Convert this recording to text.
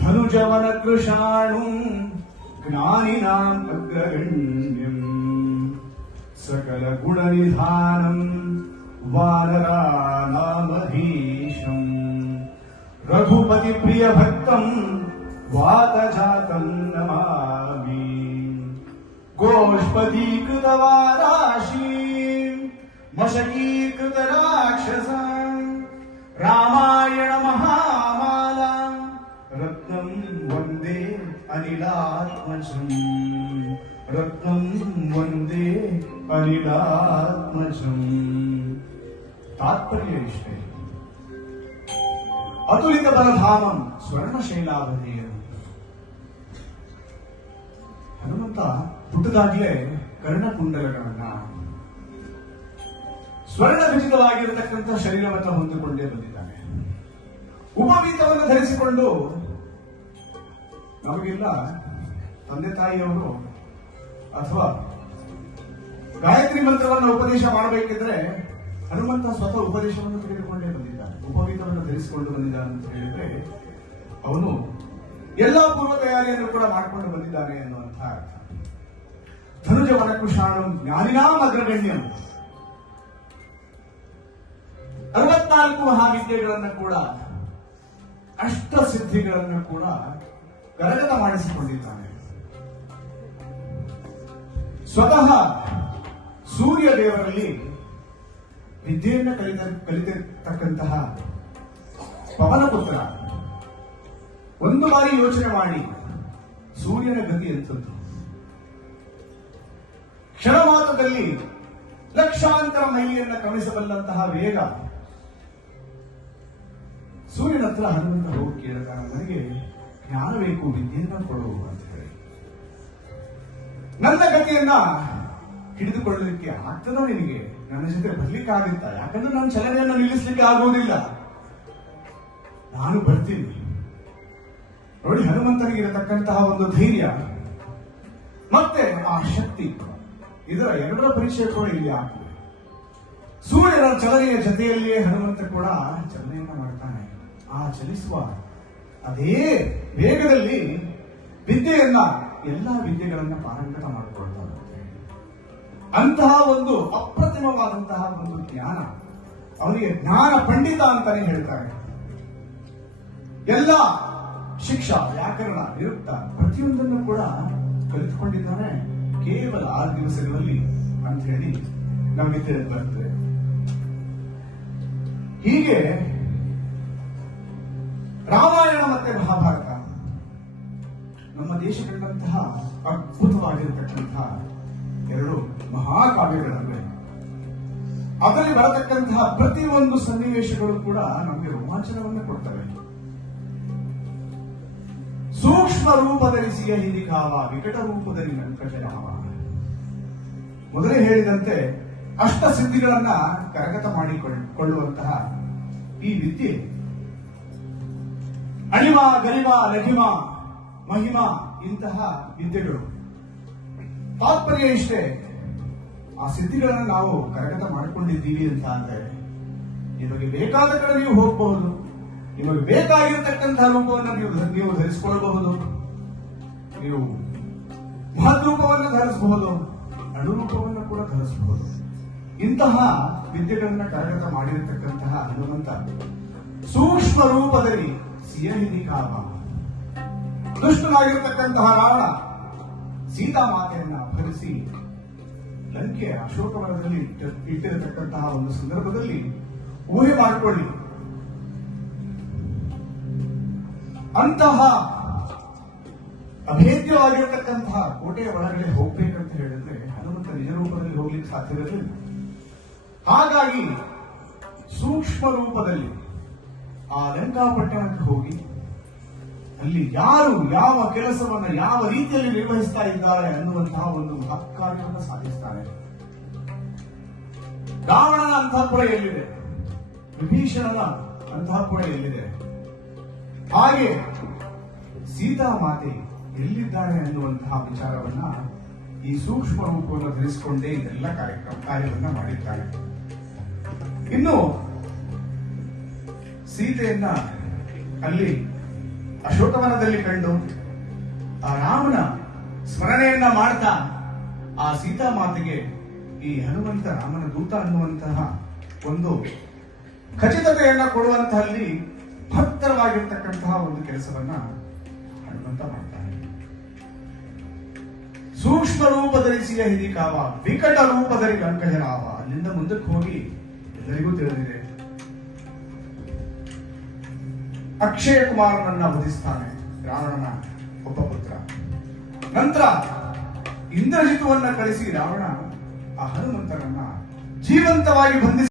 ಧನುಜವನಕೃಷಾಣು ಜ್ಞಾನಿನಾಂ ಅಗ್ರಗಣ್ಯಂ ಸಕಲ ಗುಣನಿಧಾನಂ ವಾನರಾನಾಮಧೀಶಂ ರಘುಪತಿ ಪ್ರಿಯ ಭಕ್ತಂ ವಾತಜಾತಂ ನಮಾಮಿ ಗೋಷ್ಪದೀಕೃತ ವಾರಾಶಿ ಮಶಕೀಕೃತ ರಾಕ್ಷಸ ರಾಮಾಯಣ ಮಹಾಮಾಲಾ ರತ್ನಂ ವಂದೇ ಅನಿಲಾತ್ಮಜಂ ರತ್ನಂ ವಂದೇ ಅನಿಲಾತ್ಮಜಂ. ತಾತ್ಪರ್ಯ ಇಷ್ಟೇ. ಅತುಲಿತ ಬಲಧಾಮಂ ಸ್ವರ್ಣಶೈಲಾಭಧೇಯಂ. ಹನುಮಂತ ಹುಟ್ಟದಾಗ್ಲೇ ಕರ್ಣಕುಂಡಲಗಳನ್ನ ಸ್ವರ್ಣ ಖಚಿತವಾಗಿರತಕ್ಕಂಥ ಶರೀರವನ್ನು ಹೊಂದಿಕೊಂಡೇ ಬಂದಿದ್ದಾನೆ. ಉಪವೀತವನ್ನು ಧರಿಸಿಕೊಂಡು ನಮಗೆಲ್ಲ ತಂದೆ ತಾಯಿಯವರು ಅಥವಾ ಗಾಯತ್ರಿ ಮಂತ್ರವನ್ನು ಉಪದೇಶ ಮಾಡಬೇಕಿದ್ರೆ ಹನುಮಂತ ಸ್ವತಃ ಉಪದೇಶವನ್ನು ತೆಗೆದುಕೊಂಡೇ ಬಂದಿದ್ದಾನೆ. ಉಪವೀತವನ್ನು ಧರಿಸಿಕೊಂಡು ಬಂದಿದ್ದಾನೆ ಅಂತ ಹೇಳಿದ್ರೆ ಅವನು ಎಲ್ಲಾ ಪೂರ್ವ ತಯಾರಿಯನ್ನು ಕೂಡ ಮಾಡಿಕೊಂಡು ಬಂದಿದ್ದಾನೆ ಎನ್ನುವಂತಹ ಅರ್ಥ. ಧನುಜ ವನಕೃಷಾಣಂ ಜ್ಞಾನಿನಾಂ ಅಗ್ರಗಣ್ಯಂ. 64 ಮಹಾವಿದ್ಯೆಗಳನ್ನು ಕೂಡ ಅಷ್ಟಸಿದ್ಧಿಗಳನ್ನು ಕೂಡ ಕರಗತ ಮಾಡಿಸಿಕೊಂಡಿದ್ದಾನೆ. ಸ್ವತಃ ಸೂರ್ಯ ದೇವರಲ್ಲಿ ವಿದ್ಯೆಯನ್ನು ಕಲಿತಿರ್ತಕ್ಕಂತಹ ಪವನಪುತ್ರ ಒಂದು ಬಾರಿ ಯೋಚನೆ ಮಾಡಿ ಸೂರ್ಯನ ಗತಿ ಎಂಥದ್ದು. ಕ್ಷಣ ಮಾತ್ರದಲ್ಲಿ ಲಕ್ಷಾಂತರ ಮೈಲಿಯನ್ನು ಕ್ರಮಿಸಬಲ್ಲಂತಹ ವೇಗ. ಸೂರ್ಯನ ಹತ್ರ ಹನುಮಂತ ಹೋಗಿ ಕೇಳ್ತಾನೆ, ನನಗೆ ಜ್ಞಾನ ಬೇಕು, ವಿದ್ಯೆಯನ್ನ ಕೊಡು ಅಂತ ಹೇಳಿ. ನನ್ನ ಗತಿಯನ್ನ ಹಿಡಿದುಕೊಳ್ಳಲಿಕ್ಕೆ ಆಗ್ತದೋ ನಿನಗೆ? ನನ್ನ ಜೊತೆ ಬರ್ಲಿಕ್ಕೆ ಆಗುತ್ತಾ? ಯಾಕಂದ್ರೆ ನನ್ನ ಚಲನೆಯನ್ನು ನಿಲ್ಲಿಸಲಿಕ್ಕೆ ಆಗುವುದಿಲ್ಲ. ನಾನು ಬರ್ತೀನಿ. ನೋಡಿ, ಹನುಮಂತನಿಗೆ ಇರತಕ್ಕಂತಹ ಒಂದು ಧೈರ್ಯ ಮತ್ತೆ ಆ ಶಕ್ತಿ, ಇದರ ಎರಡರ ಪರಿಚಯ ಕೂಡ ಇಲ್ಲಿ ಆಗ್ತದೆ. ಸೂರ್ಯನ ಚಲನೆಯ ಜೊತೆಯಲ್ಲಿಯೇ ಹನುಮಂತ ಕೂಡ ಚಲನೆಯನ್ನ ಮಾಡ್ತಾನೆ. ಆ ಚಲಿಸುವ ಅದೇ ವೇಗದಲ್ಲಿ ವಿದ್ಯೆಯನ್ನ, ಎಲ್ಲಾ ವಿದ್ಯೆಗಳನ್ನ ಪಾರಂಗತ ಮಾಡಿಕೊಳ್ತಾನೆ. ಅಂತಹ ಒಂದು ಅಪ್ರತಿಮವಾದಂತಹ ಒಂದು ಜ್ಞಾನ, ಅವನಿಗೆ ಜ್ಞಾನ ಪಂಡಿತ ಅಂತಾನೆ ಹೇಳ್ತಾರೆ. ಎಲ್ಲ ಶಿಕ್ಷಾ, ವ್ಯಾಕರಣ, ನಿರುಕ್ತ ಪ್ರತಿಯೊಂದನ್ನು ಕೂಡ ಕಲಿತುಕೊಂಡಿದ್ದಾನೆ ಕೇವಲ 6 ದಿವಸಗಳಲ್ಲಿ ಅಂತ ಹೇಳಿ ನಮಗೆ ತಿಳಿದು ಬರ್ತದೆ. ಹೀಗೆ ರಾಮಾಯಣ ಮತ್ತೆ ಮಹಾಭಾರತ ನಮ್ಮ ದೇಶ ಕಂಡಂತಹ ಅದ್ಭುತವಾಗಿರತಕ್ಕಂತಹ 2 ಮಹಾಕಾವ್ಯಗಳಲ್ಲೇ. ಅದರಲ್ಲಿ ಬರತಕ್ಕಂತಹ ಪ್ರತಿಯೊಂದು ಸನ್ನಿವೇಶಗಳು ಕೂಡ ನಮಗೆ ರೋಮಾಂಚನವನ್ನು ಕೊಡ್ತವೆ. ಸೂಕ್ಷ್ಮ ರೂಪ ಧರಿಸಿಯ ಹಿರಿಕಾವ, ವಿಕಟ ರೂಪದಲ್ಲಿ ನಂಕಜನಾವ. ಮೊದಲೇ ಹೇಳಿದಂತೆ ಅಷ್ಟ ಸಿದ್ಧಿಗಳನ್ನ ಕರಗತ ಮಾಡಿಕೊಳ್ಳುವಂತಹ ಈ ವಿದ್ಯೆ ಅಣಿಮ ಗರಿಮ ಲಘಿಮ ಮಹಿಮ ಇಂತಹ ವಿದ್ಯೆಗಳು. ತಾತ್ಪರ್ಯ ಇಷ್ಟೇ, ಆ ಸಿದ್ಧಿಗಳನ್ನ ನಾವು ಕರಗತ ಮಾಡಿಕೊಂಡಿದ್ದೀವಿ ಅಂತ ಅಂದ್ರೆ ನಿಮಗೆ ಬೇಕಾದ ಕಡೆ ನೀವು ಹೋಗಬಹುದು, ನಿಮಗೆ ಬೇಕಾಗಿರತಕ್ಕಂತಹ ರೂಪವನ್ನು ನೀವು ಧರಿಸಿಕೊಳ್ಳಬಹುದು, ನೀವು ಮಹದ್ರೂಪವನ್ನು ಧರಿಸಬಹುದು, ಅನುರೂಪವನ್ನು ಕೂಡ ಧರಿಸಬಹುದು. ಇಂತಹ ವಿದ್ಯೆಗಳನ್ನ ಕರಗತ ಮಾಡಿರತಕ್ಕಂತಹ ಹನುಮಂತ ಸೂಕ್ಷ್ಮ ರೂಪದಲ್ಲಿ ಸಿಯಹಿನಿ ಕಾಮ ದುಷ್ಟನಾಗಿರತಕ್ಕಂತಹ ರಾವಣ ಸೀತಾಮಾತೆಯನ್ನ ಅಪಹರಿಸಿ ಲಂಕೆಯ ಅಶೋಕವನದಲ್ಲಿ ಇಟ್ಟಿರತಕ್ಕಂತಹ ಒಂದು ಸಂದರ್ಭದಲ್ಲಿ ಊಹೆ ಮಾಡಿಕೊಳ್ಳಿ, ಅಂತಹ ಅಭೇದ್ಯವಾಗಿರತಕ್ಕಂತಹ ಕೋಟೆಯ ಒಳಗಡೆ ಹೋಗ್ಬೇಕಂತ ಹೇಳಿದ್ರೆ ಹನುಮಂತ ನಿಜ ರೂಪದಲ್ಲಿ ಹೋಗ್ಲಿಕ್ಕೆ ಸಾಧ್ಯವಿರಲಿಲ್ಲ. ಹಾಗಾಗಿ ಸೂಕ್ಷ್ಮ ರೂಪದಲ್ಲಿ ಆ ಲಂಕಾಪಟ್ಟಣಕ್ಕೆ ಹೋಗಿ ಅಲ್ಲಿ ಯಾರು ಯಾವ ಕೆಲಸವನ್ನ ಯಾವ ರೀತಿಯಲ್ಲಿ ನಿರ್ವಹಿಸ್ತಾ ಇದ್ದಾರೆ ಅನ್ನುವಂತಹ ಒಂದು ಕಾರ್ಯವನ್ನು ಸಾಧಿಸ್ತಾರೆ. ರಾವಣನ ಅಂತಃಪುರ ಎಲ್ಲಿದೆ, ವಿಭೀಷಣನ ಅಂತಃಪುರ ಎಲ್ಲಿದೆ, ಹಾಗೆ ಸೀತಾಮಾತೆ ಎಲ್ಲಿದ್ದಾಳೆ ಅನ್ನುವಂತಹ ವಿಚಾರವನ್ನ ಈ ಸೂಕ್ಷ್ಮ ರೂಪವನ್ನು ಧರಿಸಿಕೊಂಡೇ ಇದೆಲ್ಲ ಕಾರ್ಯವನ್ನ ಮಾಡಿದ್ದಾಳೆ. ಇನ್ನು ಸೀತೆಯನ್ನ ಅಲ್ಲಿ ಅಶೋಕವನದಲ್ಲಿ ಕಂಡು ಆ ರಾಮನ ಸ್ಮರಣೆಯನ್ನ ಮಾಡ್ತಾ ಆ ಸೀತಾಮಾತೆಗೆ ಈ ಹನುಮಂತ ರಾಮನ ದೂತ ಅನ್ನುವಂತಹ ಒಂದು ಖಚಿತತೆಯನ್ನ ಕೊಡುವಂತಹಲ್ಲಿ ಭಕ್ತರವಾಗಿರ್ತಕ್ಕಂತಹ ಒಂದು ಕೆಲಸವನ್ನ ಹನುಮಂತ ಮಾಡ್ತಾನೆ. ಸೂಕ್ಷ್ಮ ರೂಪದಲ್ಲಿ ಸಿಯಹಿನಿ ಕಾವ, ವಿಕಟ ರೂಪದಲ್ಲಿ ಲಂಕಜರಾವ. ಅಲ್ಲಿಂದ ಮುಂದಕ್ಕೆ ಹೋಗಿ ಎಲ್ಲರಿಗೂ ತಿಳಿದಿದೆ, ಅಕ್ಷಯ ಕುಮಾರನನ್ನ ವಧಿಸ್ತಾನೆ ರಾವಣನ ಒಬ್ಬ ಪುತ್ರ. ನಂತರ ಇಂದ್ರಜಿತುವನ್ನ ಕಳಿಸಿ ರಾವಣ ಆ ಹನುಮಂತನನ್ನ ಜೀವಂತವಾಗಿ ಬಂಧಿಸಿ